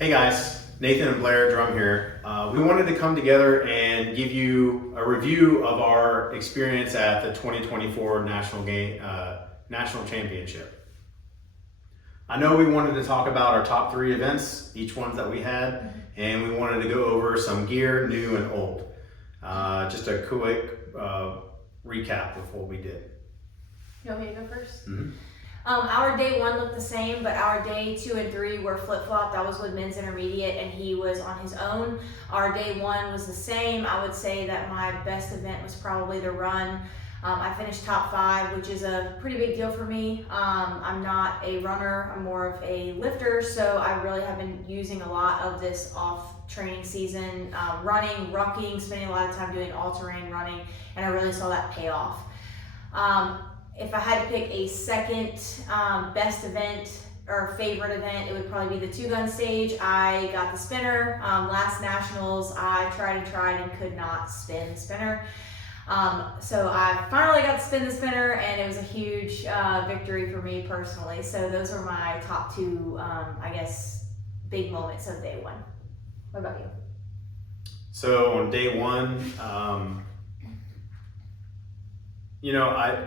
Hey guys, Nathan and Blair Drum here. We wanted to come together and give you a review of our experience at the 2024 National Championship. I know we wanted to talk about our top 3 events, each ones that we had, and we wanted to go over some gear, new and old. Just a quick recap of what we did. You want me to go first? Mm-hmm. Our day 1 looked the same, but our day 2 and 3 were flip-flop. That was with men's intermediate, and he was on his own. Our day 1 was the same. I would say that my best event was probably the run. I finished top 5, which is a pretty big deal for me. I'm not a runner, I'm more of a lifter, so I really have been using a lot of this off training season, running, rucking, spending a lot of time doing all-terrain running, and I really saw that pay off. If I had to pick a second best event or favorite event, it would probably be the 2-gun stage. I got the spinner. Last nationals, I tried and could not spin the spinner. So I finally got to spin the spinner, and it was a huge victory for me personally. So those are my top 2, I guess, big moments of day 1. What about you? So on day 1,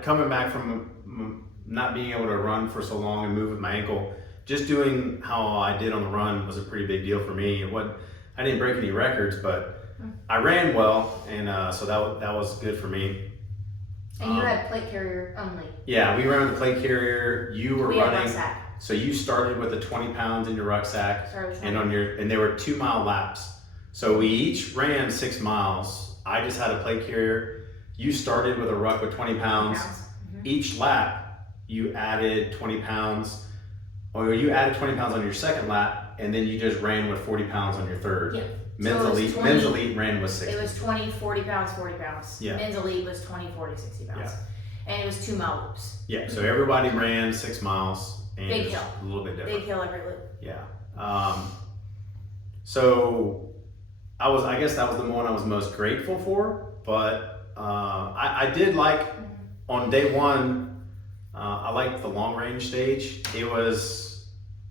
coming back from not being able to run for so long and move with my ankle, just doing how I did on the run was a pretty big deal for me. I didn't break any records, but I ran well, and so that was good for me. And you had plate carrier only. Yeah, we ran with the plate carrier. You were We had running. rucksack. So you started with the 20 pounds in your rucksack, and they were 2-mile laps. So we each ran 6 miles. I just had a plate carrier. You started with a ruck with 20 pounds. Each lap, you added 20 pounds, or you added 20 pounds on your second lap, and then you just ran with 40 pounds on your third. Yeah. Men's elite ran with 60. It was 20, 40 pounds, 40 pounds. Yeah. Men's elite was 20, 40, 60 pounds. Yeah. And it was 2-mile loops. Yeah, so everybody ran 6 miles. And Big it's hill. a little bit different. Big hill every loop. Yeah. So I guess that was the one I was most grateful for, but I did like, on day 1, I liked the long range stage. It was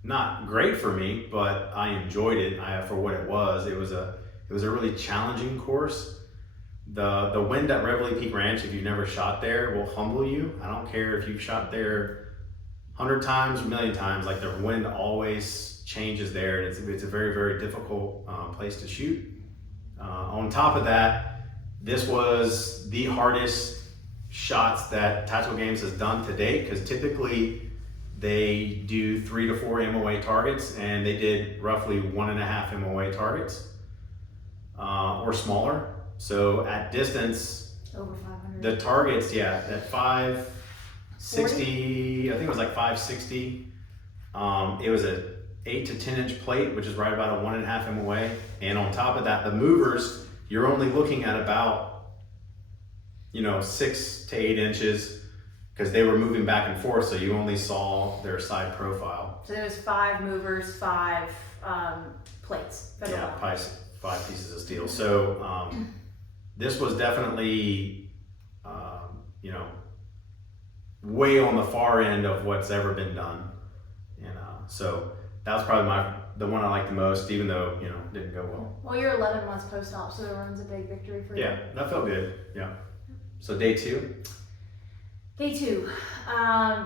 not great for me, but I enjoyed it for what it was. It was a really challenging course. The wind at Reveille Peak Ranch, if you've never shot there, will humble you. I don't care if you've shot there 100 times, a million times, like the wind always changes there, and it's a very, very difficult place to shoot. On top of that, this was the hardest shots that Tactical Games has done to date, because typically they do 3 to 4 MOA targets, and they did roughly 1.5 MOA targets or smaller. So at distance, Over 500. the targets, at 560, I think it was like 560. It was a 8 to 10 inch plate, which is right about a 1.5 MOA. And on top of that, the movers, you're only looking at about 6 to 8 inches, because they were moving back and forth, so you only saw their side profile. So there was 5 movers, 5 plates. Yeah, 5 pieces of steel. So this was definitely, way on the far end of what's ever been done. And so that was probably the one I liked the most, even though, it didn't go well. Well, you're 11 months post-op, so the run's a big victory for you. Yeah, that felt good. Yeah. So day 2? Day 2.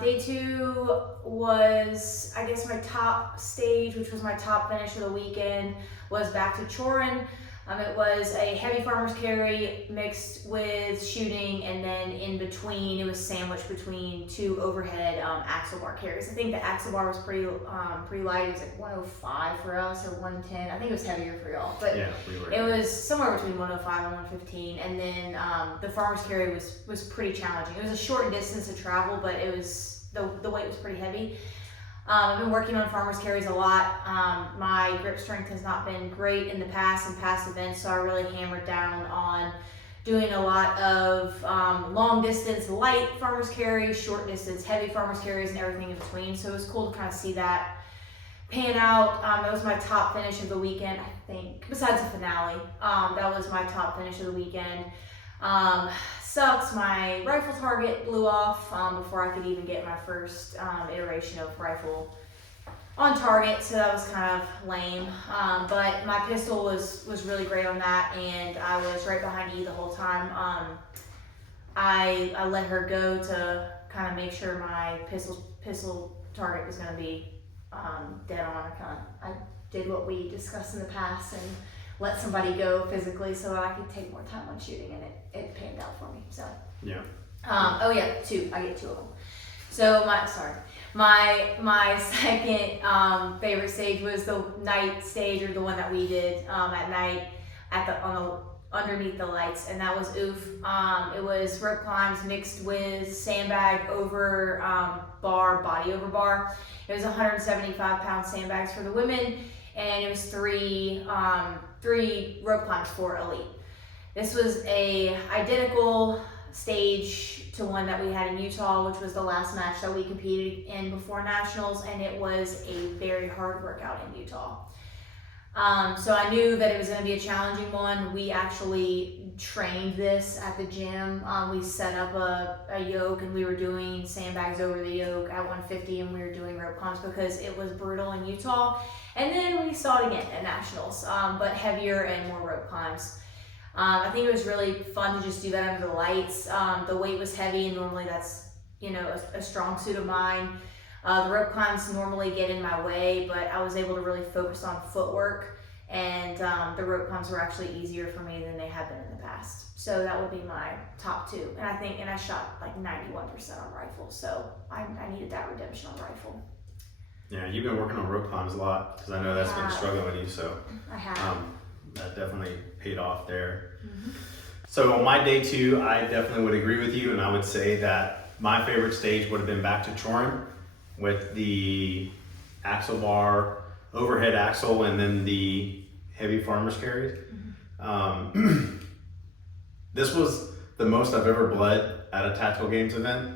Day 2 was, I guess, my top stage, which was my top finish of the weekend, was back to Chorin. It was a heavy farmer's carry mixed with shooting, and then in between, it was sandwiched between 2 overhead axle bar carries. I think the axle bar was pretty light. It was like 105 for us, or 110. I think it was heavier for y'all, but yeah, it was somewhere between 105 and 115. And then the farmer's carry was pretty challenging. It was a short distance to travel, but it was the weight was pretty heavy. I've been working on farmer's carries a lot. My grip strength has not been great in past events, so I really hammered down on doing a lot of long distance light farmer's carries, short distance heavy farmer's carries, and everything in between. So it was cool to kind of see that pan out. It was my top finish of the weekend, I think, besides the finale. That was my top finish of the weekend. Sucks, my rifle target blew off before I could even get my first iteration of rifle on target, so that was kind of lame. But my pistol was really great on that, and I was right behind E the whole time. I let her go to kind of make sure my pistol target was going to be dead on. I did what we discussed in the past and let somebody go physically so that I could take more time on shooting, and it panned out for me. So Yeah. oh yeah, two. I get two of them. So my second favorite stage was the night stage, or the one that we did at night underneath the lights, and that was oof. It was rope climbs mixed with sandbag over bar, body over bar. It was 175-pound sandbags for the women, and it was three rope climbs for elite. This was a identical stage to one that we had in Utah, which was the last match that we competed in before nationals, and it was a very hard workout in Utah. So I knew that it was going to be a challenging one. We actually trained this at the gym. We set up a yoke, and we were doing sandbags over the yoke at 150, and we were doing rope climbs because it was brutal in Utah. And then we saw it again at nationals, but heavier and more rope climbs. I think it was really fun to just do that under the lights. The weight was heavy, and normally that's a strong suit of mine. The rope climbs normally get in my way, but I was able to really focus on footwork, and the rope climbs were actually easier for me than they have been in the past. So that would be my top two. And I shot like 91% on rifle, so I needed that redemption on rifle. Yeah, you've been working on rope climbs a lot, because I know that's been struggling with you, so I have. that definitely paid off there. Mm-hmm. So on my day two, I definitely would agree with you, and I would say that my favorite stage would have been back to Chorin with the axle bar, overhead axle, and then the heavy farmer's carries. Mm-hmm. This was the most I've ever bled at a Tactical Games event.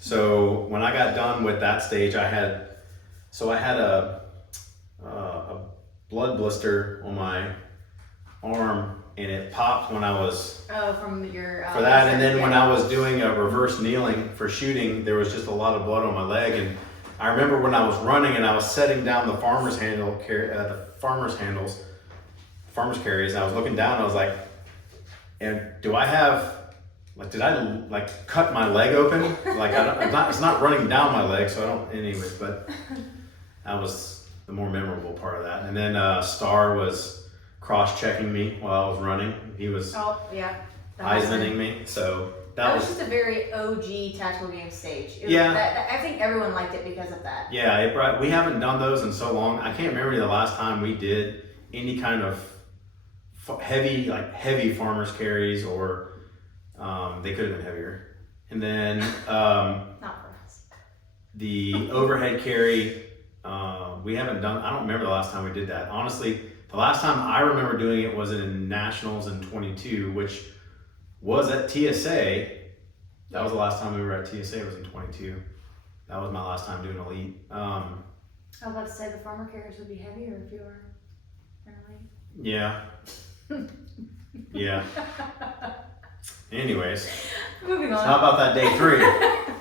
So when I got done with that stage, I had a blood blister on my arm, and it popped when I was from your for that, and then when I was doing a reverse kneeling for shooting, there was just a lot of blood on my leg. And I remember when I was running and I was setting down the farmer's carries, and I was looking down, and I was like, and did I cut my leg open? It's not running down my leg, so I don't, anyways, but that was the more memorable part of that. And then Star was cross-checking me while I was running. He was Heismaning me, so that was just a very OG Tactical Games stage. I think everyone liked it because of that. Yeah, we haven't done those in so long. I can't remember the last time we did any kind of heavy farmer's carries, or they could have been heavier. And then not for us. The overhead carry, we haven't done. I don't remember the last time we did that. Honestly, the last time I remember doing it was in Nationals in 22, which was at TSA. That was the last time we were at TSA, was in 22. That was my last time doing Elite. I was about to say the farmer carriers would be heavier if you were in Elite. Yeah. Yeah. Anyways. Moving on. How about that day 3?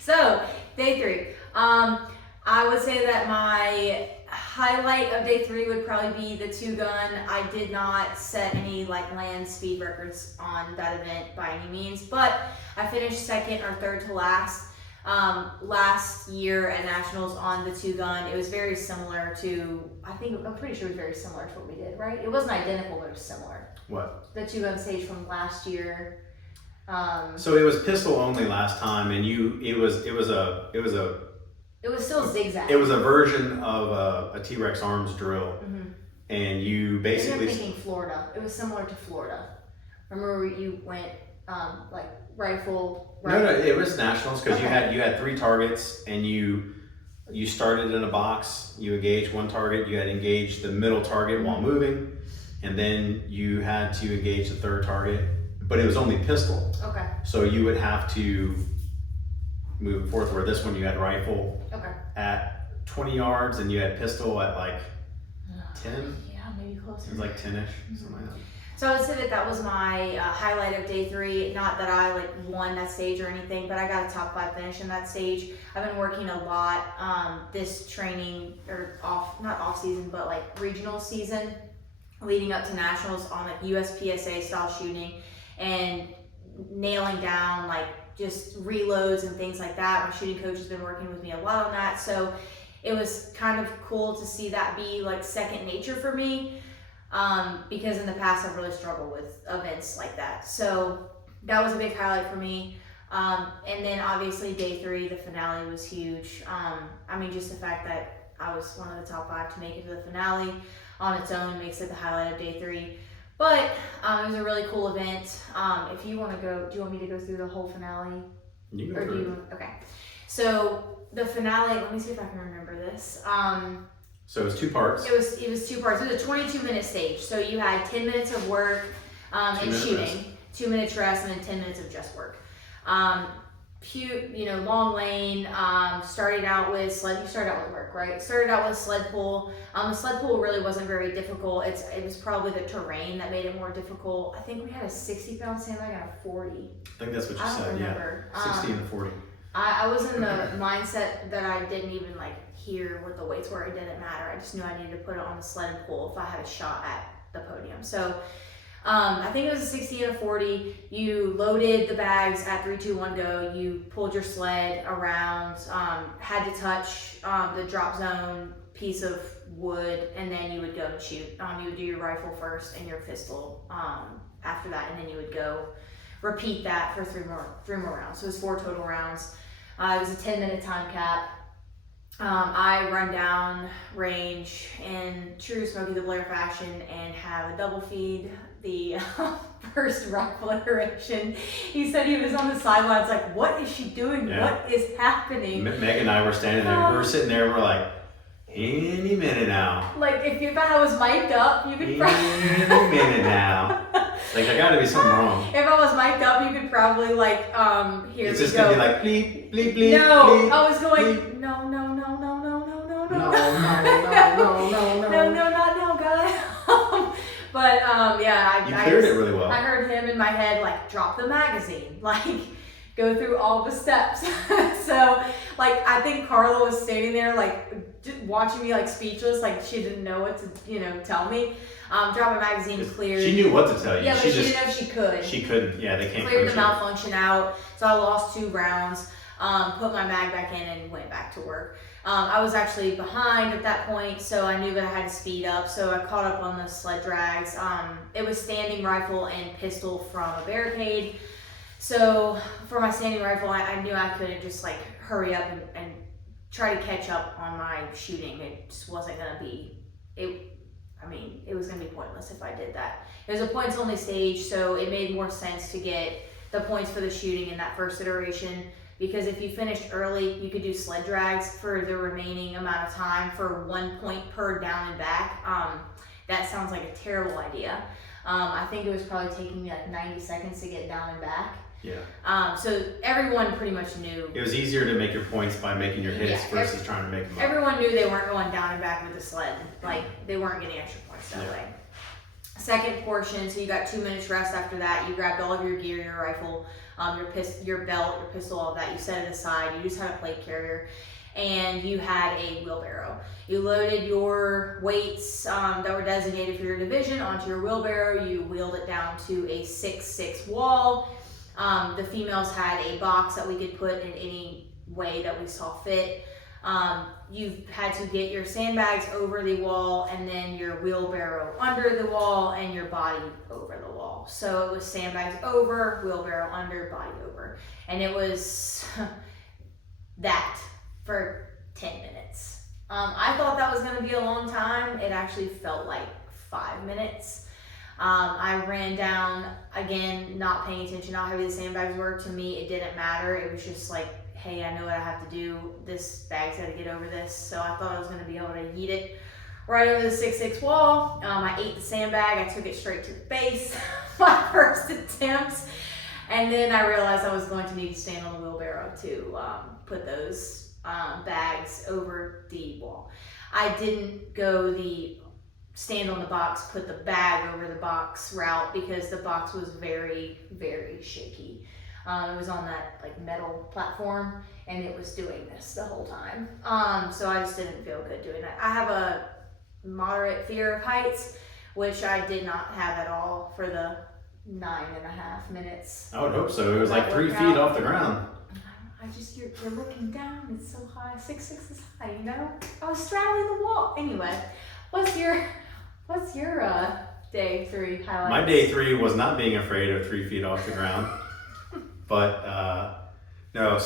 So, day 3. I would say that my highlight of day 3 would probably be the 2-gun. I did not set any land speed records on that event by any means, but I finished second or third to last year at Nationals on the 2-gun. It was very similar to, I'm pretty sure it was very similar to what we did, right? It wasn't identical, but it was similar. What? The 2-gun stage from last year. So it was pistol only last time, and it was still zigzag. It was a version of a T-Rex arms drill, mm-hmm. and you basically. I'm thinking Florida. It was similar to Florida. Remember you went rifle. No, it was Nationals, because you had 3 targets, and you started in a box. You engaged one target. You had engaged the middle target while moving, and then you had to engage the third target. But it was only pistol. Okay. So you would have to move forth, where this one you had rifle at 20 yards, and you had pistol at 10. Yeah, maybe closer. It was 10-ish, something like that. So I would say that was my highlight of day 3. Not that I like won that stage or anything, but I got a top 5 finish in that stage. I've been working a lot this training, or not off season, but like regional season, leading up to nationals on like USPSA style shooting and nailing down like just reloads and things like that. My shooting coach has been working with me a lot on that. So it was kind of cool to see that be like second nature for me. Because in the past I've really struggled with events like that. So that was a big highlight for me. And then obviously day 3, the finale was huge. I mean, just the fact that I was one of the top 5 to make it to the finale on its own makes it the highlight of day 3. But it was a really cool event. If you want to go, do you want me to go through the whole finale? You go Or do you? Okay. So the finale, let me see if I can remember this. So it was 2 parts. It was 2 parts. It was a 22-minute stage. So you had 10 minutes of work and shooting, rest. 2 minutes rest, and then 10 minutes of just work. Long lane. Started out with sled. You started out with work, right? Started out with sled pull. The sled pull really wasn't very difficult. It was probably the terrain that made it more difficult. I think we had a 60-pound sandbag and a 40. I think that's what you I don't said. remember. Yeah, 60 and a 40. I was in the mindset that I didn't even like hear what the weights were. It didn't matter. I just knew I needed to put it on the sled and pull if I had a shot at the podium. So I think it was a 60 and a 40. You loaded the bags at 3, 2, 1, go. You pulled your sled around, had to touch the drop zone piece of wood, and then you would go and shoot. You would do your rifle first and your pistol after that, and then you would go repeat that for 3 more rounds. So it was 4 total rounds. It was a 10-minute time cap. I run down range in true Smokey the Blair fashion and have a double feed the first rifle iteration. He said he was on the sidelines like, what is she doing? Yeah. What is happening? Meg and I were standing there. We were sitting there. We're like, any minute now. Like if I was mic'd up, you could Any minute now. Like, there gotta be something wrong. If I was mic'd up, you could probably like hear It's me just go. gonna be like, bleep, bleep, bleep. No, bleep, I was going, bleep. no, no, no, no, no, no, no, no, No, no, no, not now, guy. But yeah, You cleared it really well. I heard him in my head like, drop the magazine, like go through all the steps. So like I think Carla was standing there like just watching me like speechless, like she didn't know what to tell me. Drop a magazine, cleared. She knew what to tell you. Yeah, but she didn't know if she could. She couldn't. Yeah, they can't. Cleared the coach you. malfunction out, so I lost 2 rounds. Put my mag back in and went back to work. I was actually behind at that point, so I knew that I had to speed up. So I caught up on the sled drags. It was standing rifle and pistol from a barricade. So for my standing rifle, I knew I couldn't just like hurry up and try to catch up on my shooting. It just wasn't gonna be it. I mean, it was gonna be pointless if I did that. It was a points only stage, so it made more sense to get the points for the shooting in that first iteration, because if you finished early, you could do sled drags for the remaining amount of time for 1 point per down and back. That sounds like a terrible idea. I think it was probably taking me like 90 seconds to get down and back. Yeah. So everyone pretty much knew. It was easier to make your points by making your hits Yeah, versus trying to make them up. Everyone knew they weren't going down and back with the sled. Like they weren't getting extra points that way. Second portion, so you got 2 minutes rest after that. You grabbed all of your gear, your rifle, your belt, your pistol, all of that. You set it aside. You just had a plate carrier, and you had a wheelbarrow. You loaded your weights that were designated for your division onto your wheelbarrow. You wheeled it down to a 6'6" wall. The females had a box that we could put in any way that we saw fit. You had to get your sandbags over the wall, and then your wheelbarrow under the wall, and your body over the wall. So it was sandbags over, wheelbarrow under, body over. And it was that for 10 minutes. I thought that was gonna be a long time. It actually felt like 5 minutes. I ran down, again, not paying attention how heavy the sandbags were. To me, it didn't matter. It was just like, hey, I know what I have to do. This bag's got to get over this. So I thought I was going to be able to yeet it right over the 6'6" wall. I ate the sandbag. I took it straight to the face, my first attempt. And then I realized I was going to need to stand on the wheelbarrow to put those bags over the wall. I didn't go the stand on the box, put the bag over the box route because the box was very, very shaky. It was on that like metal platform and it was doing this the whole time. So I just didn't feel good doing that. I have a moderate fear of heights, which I did not have at all for the 9.5 minutes. I would hope so. It was like 3 feet off the ground. You're looking down, it's so high, 6'6" is high, you know? I was straddling the wall. Anyway, what's your day 3 highlights? My day 3 was not being afraid of 3 feet off the ground. But, no,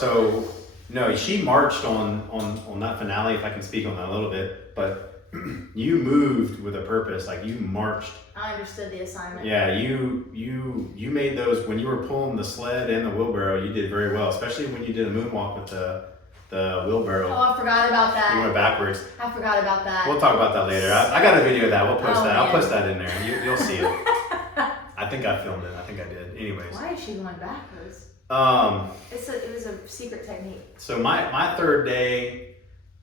she marched on that finale, if I can speak on that a little bit, but you moved with a purpose, like you marched. I understood the assignment. Yeah, you made those, when you were pulling the sled and the wheelbarrow, you did very well, especially when you did a moonwalk with the wheelbarrow. Oh, I forgot about that. You went backwards. I forgot about that. We'll talk about that later. I got a video of that. We'll post that. Man. I'll post that in there. You'll see it. I think I filmed it. I think I did. Anyways. Why is she going backwards? It was a secret technique. So my third day,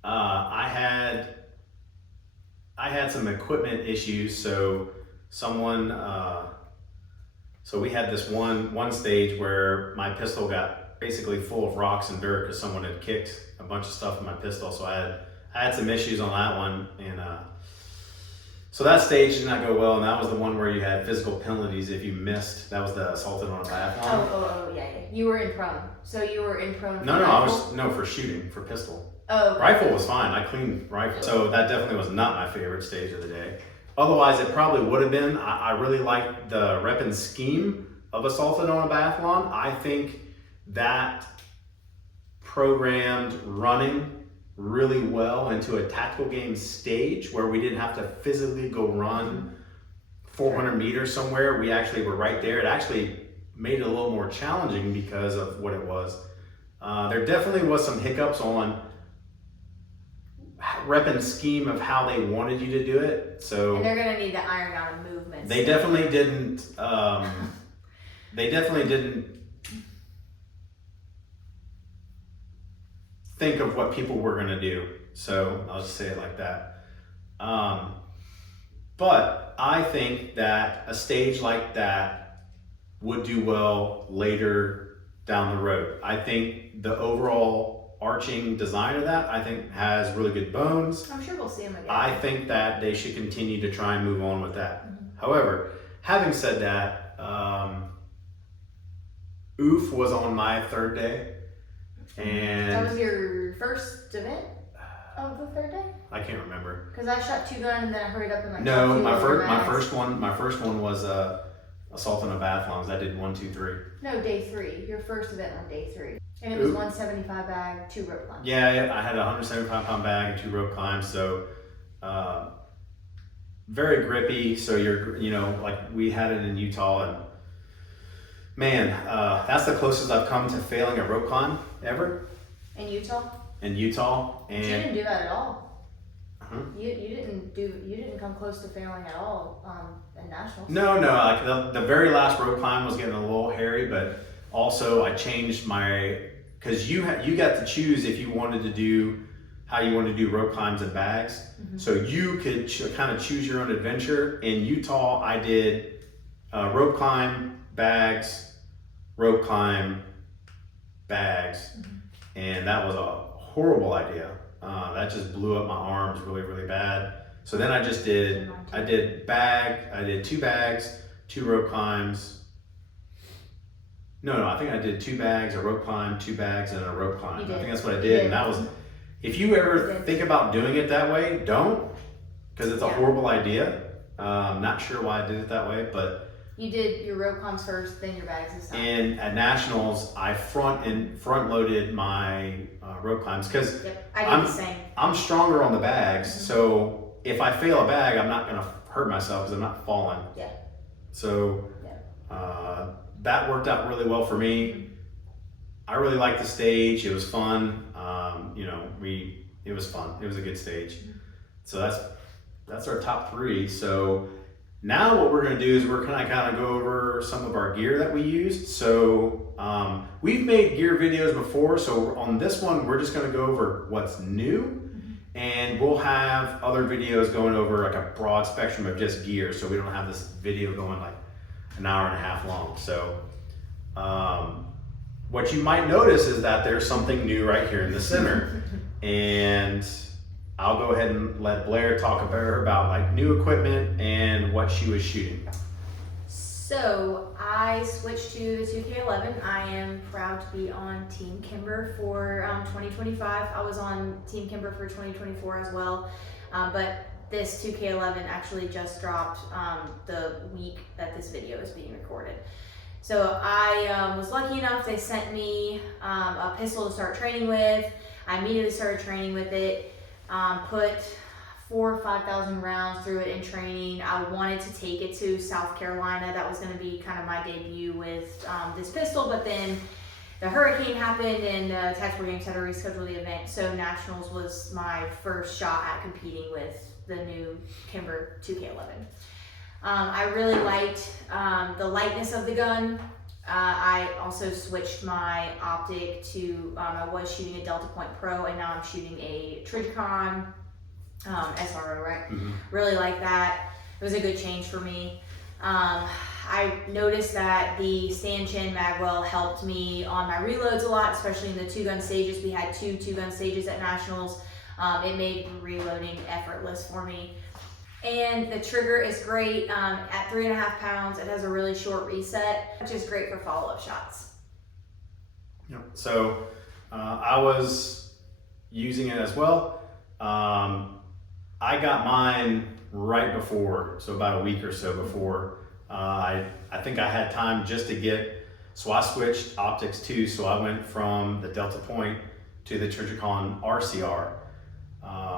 I had some equipment issues. So we had this one stage where my pistol got basically full of rocks and dirt because someone had kicked a bunch of stuff in my pistol. So I had some issues on that one, and so that stage did not go well. And that was the one where you had physical penalties if you missed. That was the assaulted on a biathlon. Yeah. You were in prone. So you were in prone. No, for shooting, for pistol. Oh. Okay. Rifle was fine. I cleaned rifle. So that definitely was not my favorite stage of the day. Otherwise, it probably would have been. I really liked the rep and scheme of Assaulted on a Biathlon. I think that programmed running really well into a tactical game stage where we didn't have to physically go run 400 meters somewhere. We actually were right there. It actually made it a little more challenging because of what it was. There definitely was some hiccups on rep and scheme of how they wanted you to do it. So and they're gonna need to iron out a movement. They definitely didn't. Think of what people were gonna do. So I'll just say it like that. But I think that a stage like that would do well later down the road. I think the overall arching design of that, I think, has really good bones. I'm sure we'll see them again. I think that they should continue to try and move on with that. Mm-hmm. However, having said that, OOF was on my third day. And that was your first event of the third day? I can't remember. Because I shot 2 guns and then I hurried up and like no, my first one was Assault on a Biathlons. I did 1, 2, 3. No, day 3. Your first event on day 3. And it was 175 bag, 2 rope climbs. Yeah, I had a 175 pound bag and 2 rope climbs. So very grippy. So like we had it in Utah, and man, that's the closest I've come to failing a rope climb ever. In Utah? In Utah. And you didn't do that at all. Uh-huh. You didn't come close to failing at all at nationals. No, like the very last rope climb was getting a little hairy, but also I changed because you got to choose if you wanted to do how you wanted to do rope climbs and bags. Mm-hmm. So you could kind of choose your own adventure. In Utah, I did rope climb, bags, rope climb, bags, mm-hmm. and that was a horrible idea. That just blew up my arms really, really bad. So then I did 2 bags, 2 rope climbs. No, I think I did 2 bags, a rope climb, 2 bags, and a rope climb. I think that's what I did. And that was, if you ever think about doing it that way, don't, because it's a horrible idea. Not sure why I did it that way, but. You did your rope climbs first, then your bags this time. And at nationals, I front loaded my rope climbs because I did the same. I'm stronger on the bags, mm-hmm. So if I fail a bag, I'm not gonna hurt myself because I'm not falling. Yeah. So that worked out really well for me. Mm-hmm. I really liked the stage. It was fun. It was fun. It was a good stage. Mm-hmm. So that's our top 3. So. Now what we're going to do is we're going to kind of go over some of our gear that we used. So we've made gear videos before. So on this one, we're just going to go over what's new. And we'll have other videos going over like a broad spectrum of just gear, so we don't have this video going like an hour and a half long. So what you might notice is that there's something new right here in the center. And I'll go ahead and let Blair talk about her about like new equipment and what she was shooting. So I switched to the 2K11. I am proud to be on Team Kimber for 2025. I was on Team Kimber for 2024 as well, but this 2K11 actually just dropped the week that this video is being recorded. So I was lucky enough, they sent me a pistol to start training with. I immediately started training with it, put 4,000 or 5,000 rounds through it in training. I wanted to take it to South Carolina. That was going to be kind of my debut with this pistol, but then the hurricane happened and Tactical Games had to reschedule the event. So Nationals was my first shot at competing with the new Kimber 2K11. I really liked the lightness of the gun. I also switched my optic to, I was shooting a Delta Point Pro and now I'm shooting a Trijicon SRO, right? Mm-hmm. Really like that. It was a good change for me. I noticed that the Stan Chin Magwell helped me on my reloads a lot, especially in the 2-gun stages. We had 2 2-gun stages at Nationals. It made reloading effortless for me. And the trigger is great. At 3.5 pounds, it has a really short reset, which is great for follow-up shots. Yeah. So I was using it as well. I got mine right before, so about a week or so before. I think I had time just to get, so I switched optics too. So I went from the Delta Point to the Trijicon RCR.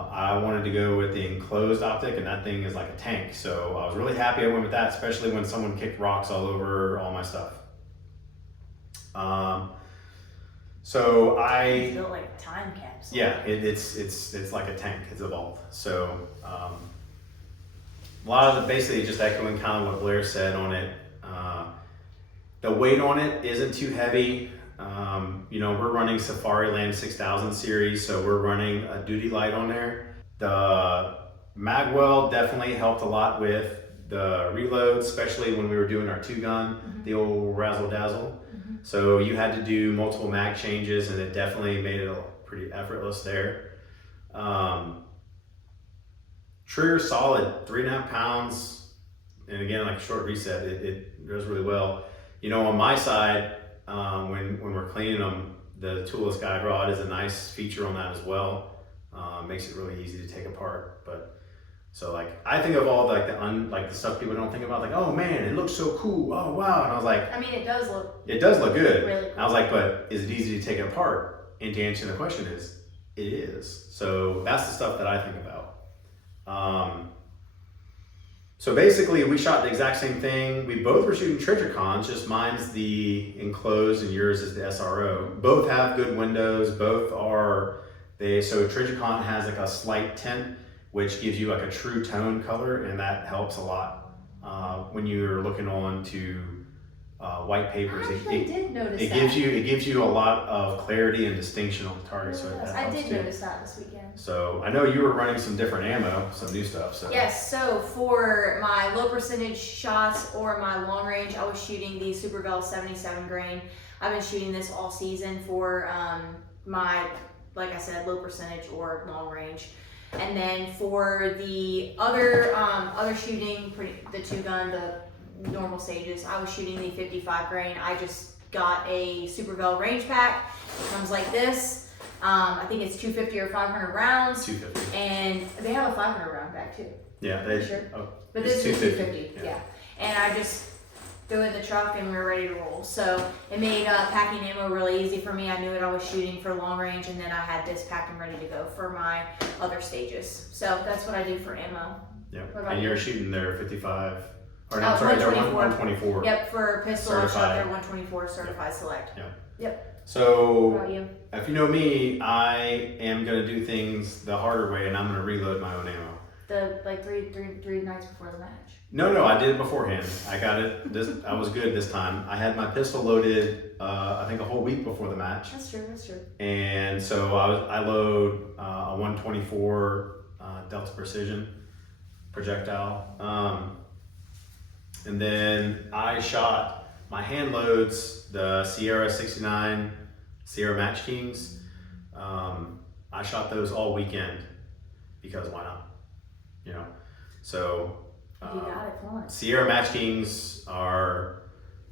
I wanted to go with the enclosed optic, and that thing is like a tank. So I was really happy I went with that, especially when someone kicked rocks all over all my stuff. So It's built like a time capsule. yeah, it's like a tank. It's a vault. So a lot of the, basically just echoing kind of what Blair said on it. The weight on it isn't too heavy. You know, we're running Safariland 6000 series, so we're running a duty light on there. The Magwell definitely helped a lot with the reload, especially when we were doing our 2-gun, the old razzle dazzle. So you had to do multiple mag changes, and it definitely made it pretty effortless there. Trigger solid, 3.5 pounds, and again, like a short reset, it does really well. You know, on my side, when we're cleaning them, the toolless guide rod is a nice feature on that as well. Makes it really easy to take apart. But so like I think of all like the stuff people don't think about, like, oh man, it looks so cool. Oh wow, and I was like, I mean, it does look good. really cool. I was like, but is it easy to take it apart? And to answer the question is, it is. So that's the stuff that I think about. So basically we shot the exact same thing. We both were shooting Trijicons, just mine's the enclosed and yours is the SRO. Both have good windows, both are, so Trijicon has like a slight tint, which gives you like a true tone color, and that helps a lot when you're looking on to white papers. I actually did notice it that. gives you a lot of clarity and distinction on the target. So that I helps did too. notice that this weekend. So I know you were running some different ammo, some new stuff. So Yes, so for my low percentage shots or my long range, I was shooting the Supervel 77 grain. I've been shooting this all season for my, like I said, low percentage or long range. And then for the other shooting, the 2-gun, the normal stages, I was shooting the 55 grain. I just got a Supervel range pack. It comes like this. I think it's 250 or 500 rounds. 250. And they have a 500 round pack too. Yeah, Sure. oh, But it's this is 250, Yeah. yeah. And I just threw it in the truck and we were ready to roll. So it made packing ammo really easy for me. I knew what I was shooting for long range, and then I had this packed and ready to go for my other stages. So that's what I do for ammo. Yeah, What about and you? you're shooting their 55, or Oh, no, sorry, they're 124. 124. Yep, for pistol, I shot Certified. their 124 certified select. What So about you? if you know me, I am gonna do things the harder way, and I'm gonna reload my own ammo. The like three nights before the match. No, I did it beforehand. I got it. I was good this time. I had my pistol loaded. I think a whole week before the match. That's true. That's true. And so I load a 124 Delta Precision projectile, and then I shot my hand loads the Sierra 69 Sierra Match Kings. I shot those all weekend because why not? You know, so. You got it, flaunt. Sierra Match Kings are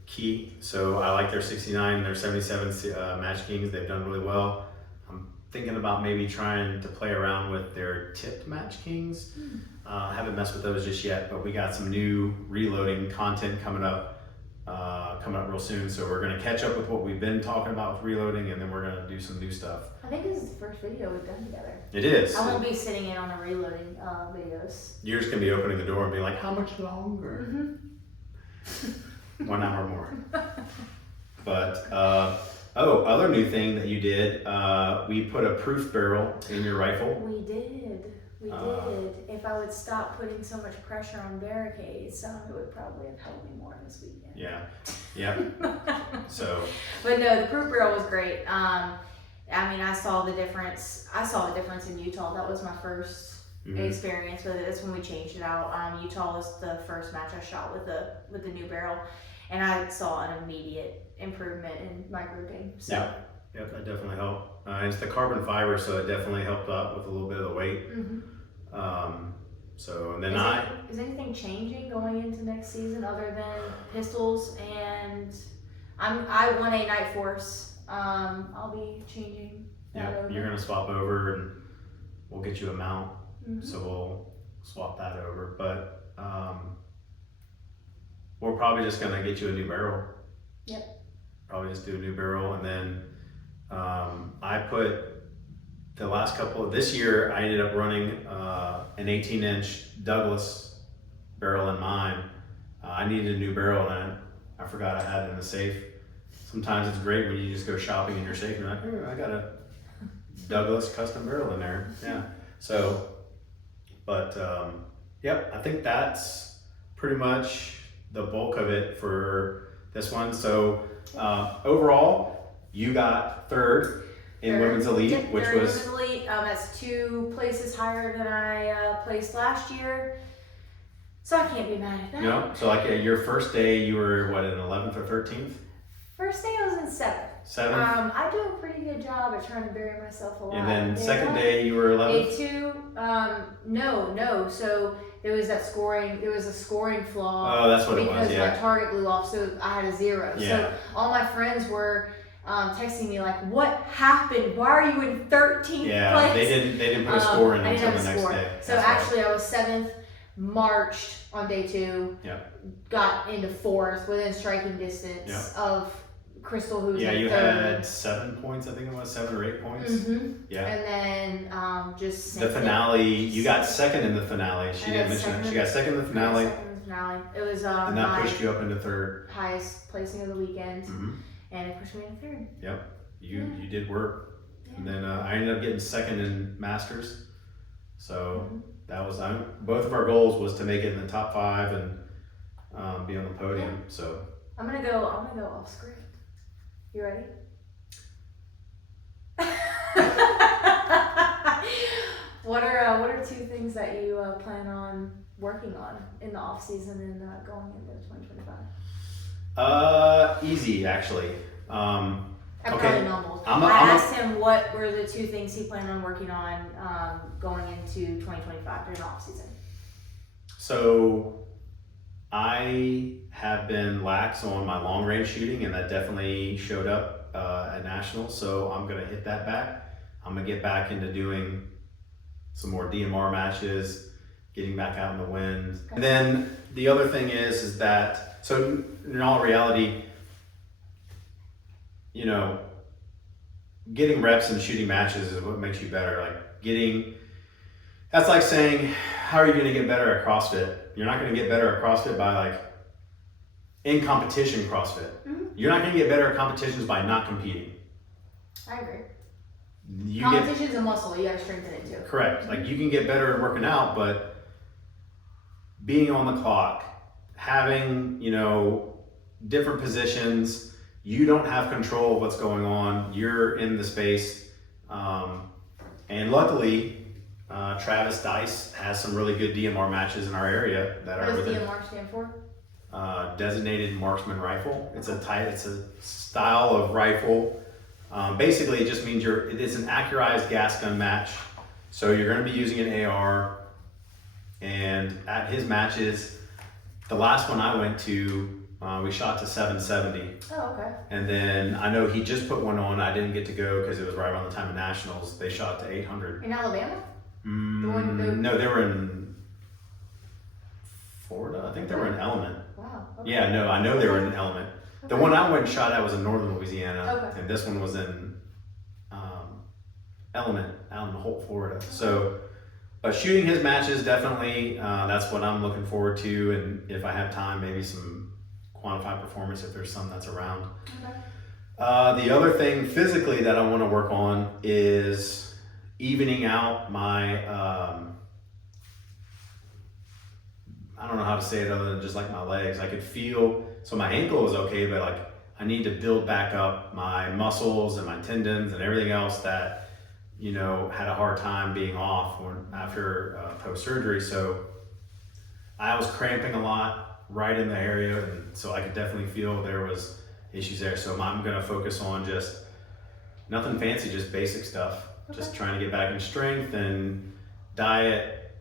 key, so I like their 69 and their 77 Match Kings. They've done really well. I'm thinking about maybe trying to play around with their tipped Match Kings. I haven't messed with those just yet, but we got some new reloading content coming up real soon. So we're gonna catch up with what we've been talking about with reloading, and then we're gonna do some new stuff. I think this is the first video we've done together. It is. I won't be sitting in on the reloading videos. You're just gonna be opening the door and be like, how much longer? Mm-hmm. 1 hour more. But, other new thing that you did, we put a proof barrel in your rifle. We did. We did. If I would stop putting so much pressure on barricades, it would probably have helped me more this weekend. Yeah. So. But no, the proof barrel was great. I mean, I saw the difference. In Utah. That was my first experience with it. That's when we changed it out. Utah was the first match I shot with the new barrel, and I saw an immediate improvement in my grouping. So. Yeah, that definitely helped. It's the carbon fiber, so it definitely helped out with a little bit of the weight. So, and then is anything changing going into next season other than pistols? And I won a Night Force. I'll be changing that over. You're gonna swap over, and we'll get you a mount. So we'll swap that over. But we're probably just gonna get you a new barrel. Yep. Probably just do a new barrel, and then I put the last couple of this year. I ended up running an 18-inch Douglas barrel in mine. I needed a new barrel, and I forgot I had it in the safe. Sometimes it's great when you just go shopping in your safe and you're like, oh, I got a Douglas custom barrel in there. Yeah. So, but yep, I think that's pretty much the bulk of it for this one. So overall, you got third in Women's Elite, which was Women's Elite. That's 2 places higher than I placed last year. So I can't be mad at that. you know. So like your first day, you were what, in 11th or 13th? First day I was in 7th. 7th. I do a pretty good job at trying to bury myself alive. And then second day, you were 11th. Day 2, no. So there was a scoring flaw. Oh, that's what it was. Because Yeah. my target blew off, so I had a 0. Yeah. So all my friends were texting me like, "What happened? Why are you in 13th Yeah. place?" They didn't put a score in I didn't until have the a next score. day. So actually, I was 7th. Marched on day 2. Yep. Got into 4th within striking distance of Crystal, who's Yeah, in you 3rd. had 7 points. I think it was 7 or 8 points. Yeah. And then just The finale, you got second in the finale. She didn't mention that. She got second in the finale, It was and that my pushed you up into third. highest placing of the weekend, Mm-hmm. and it pushed me into 3rd. Yep. You did work, and then I ended up getting second in Masters. So that was both of our goals was to make it in the top 5 and be on the podium. So I'm gonna go off script. You ready? What are 2 things that you plan on working on in the off season and going into 2025? Easy actually. I Okay. probably mumbled. I asked him what were the 2 things he planned on working on going into 2025 during the off season. So I have been lax on my long range shooting, and that definitely showed up at Nationals. So I'm gonna hit that back. I'm gonna get back into doing some more DMR matches, getting back out in the wind. Okay. And then the other thing is that, so in all reality, you know, getting reps and shooting matches is what makes you better. Like that's like saying, how are you going to get better at CrossFit? You're not going to get better at CrossFit by like in competition CrossFit. You're not going to get better at competitions by not competing. I agree. You Competition's a muscle. You got to strengthen it too. Correct. Like you can get better at working out, but being on the clock, having, you know, different positions, you don't have control of what's going on. You're in the space. And luckily, Travis Dice has some really good DMR matches in our area that What are does within DMR stand for? designated marksman rifle. It's a style of rifle. Basically, it just means it is an accurized gas gun match. So you're going to be using an AR. And at his matches, the last one I went to, we shot to 770. Oh, okay. And then I know he just put one on. I didn't get to go because it was right around the time of nationals. They shot to 800. In Alabama? No, they were in Florida. I think they were in Element. Wow. Okay. Yeah, no, I know they were in Element. The Okay. one I went and shot at was in northern Louisiana, Okay. and this one was in Element out in Holt, Florida. So, but shooting his matches, definitely, that's what I'm looking forward to. And if I have time, maybe some quantified performance if there's some that's around. Okay. The other thing physically that I want to work on is evening out my, I don't know how to say it other than just like my legs. I could feel, so my ankle is okay, but like I need to build back up my muscles and my tendons and everything else that, you know, had a hard time being off after post-surgery. So I was cramping a lot right in the area, and so I could definitely feel there was issues there. So I'm gonna focus on just nothing fancy, just basic stuff. Okay. Just trying to get back in strength and diet,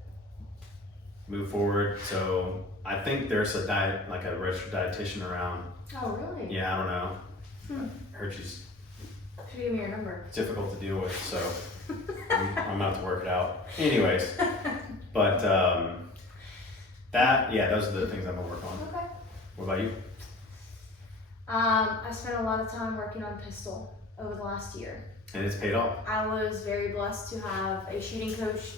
move forward. So I think there's a diet, like a registered dietitian around. Oh, really? Yeah, I don't know. Heard she's Should give me your number. difficult to deal with, so I'm gonna have to work it out. Anyways, but those are the things I'm gonna work on. Okay. What about you? I spent a lot of time working on pistol over the last year. And it's paid off. I was very blessed to have a shooting coach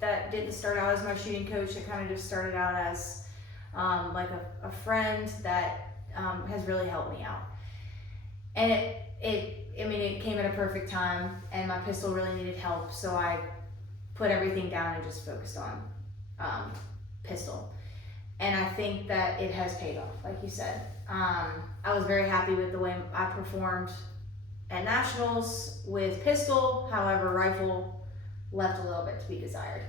that didn't start out as my shooting coach. It kind of just started out as like a friend that has really helped me out. And it came at a perfect time, and my pistol really needed help, so I put everything down and just focused on pistol. And I think that it has paid off, like you said. I was very happy with the way I performed at nationals with pistol. However, rifle left a little bit to be desired.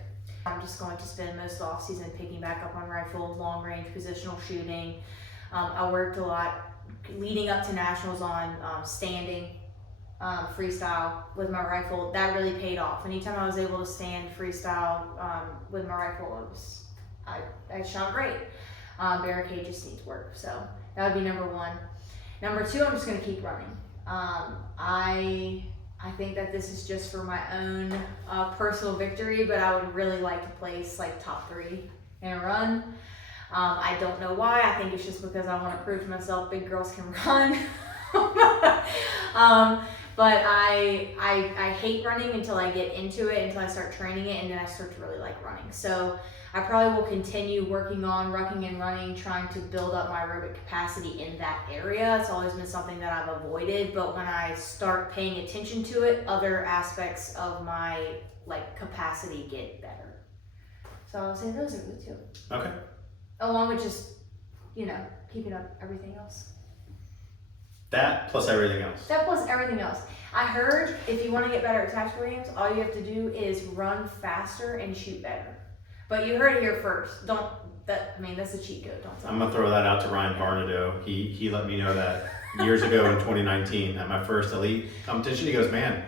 I'm just going to spend most of the off season picking back up on rifle, long range positional shooting. I worked a lot leading up to nationals on standing freestyle with my rifle. That really paid off. Anytime I was able to stand freestyle with my rifle, I shot great. Barricade just needs work, so that would be number one. Number two, I'm just going to keep running. I think that this is just for my own personal victory, but I would really like to place like top 3 in a run. I don't know why. I think it's just because I want to prove to myself big girls can run. But I hate running until I get into it, until I start training it, and then I start to really like running. So I probably will continue working on rucking and running, trying to build up my aerobic capacity in that area. It's always been something that I've avoided, but when I start paying attention to it, other aspects of my like capacity get better. So I would say those are the two. Okay. Along with just, keeping up everything else. That plus everything else. That plus everything else. I heard if you want to get better at tactical games, all you have to do is run faster and shoot better. But you heard it here first. That's a cheat code. Don't tell I'm gonna throw that out to Ryan Barnado. He let me know that years ago in 2019 at my first elite competition. He goes, man,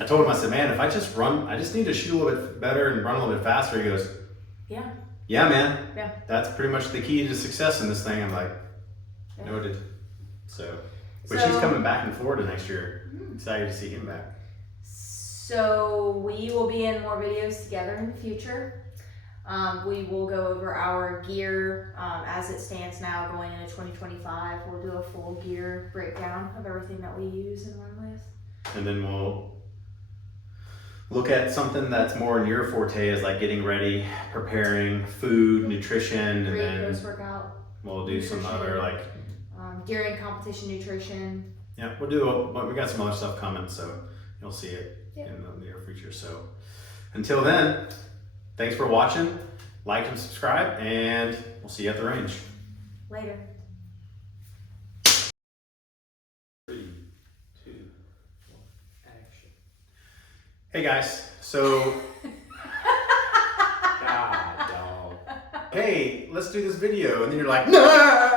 I told him, I said, man, if I just run, I just need to shoot a little bit better and run a little bit faster. He goes, yeah, man. Yeah. That's pretty much the key to success in this thing. I'm like, Yeah. noted. But he's coming back in Florida next year. Excited to see him back. So we will be in more videos together in the future. We will go over our gear as it stands now going into 2025. We'll do a full gear breakdown of everything that we use and run with. And then we'll look at something that's more in your forte, is like getting ready, preparing food, nutrition, and then Post-workout. we'll do some other like During competition nutrition. yeah, we got some other stuff coming, so you'll see it in the near future. So until then, thanks for watching. like and subscribe, and we'll see you at the range. Later. 3, 2, 1, action. Hey guys, so God, dog. hey, let's do this video, and then you're like, no.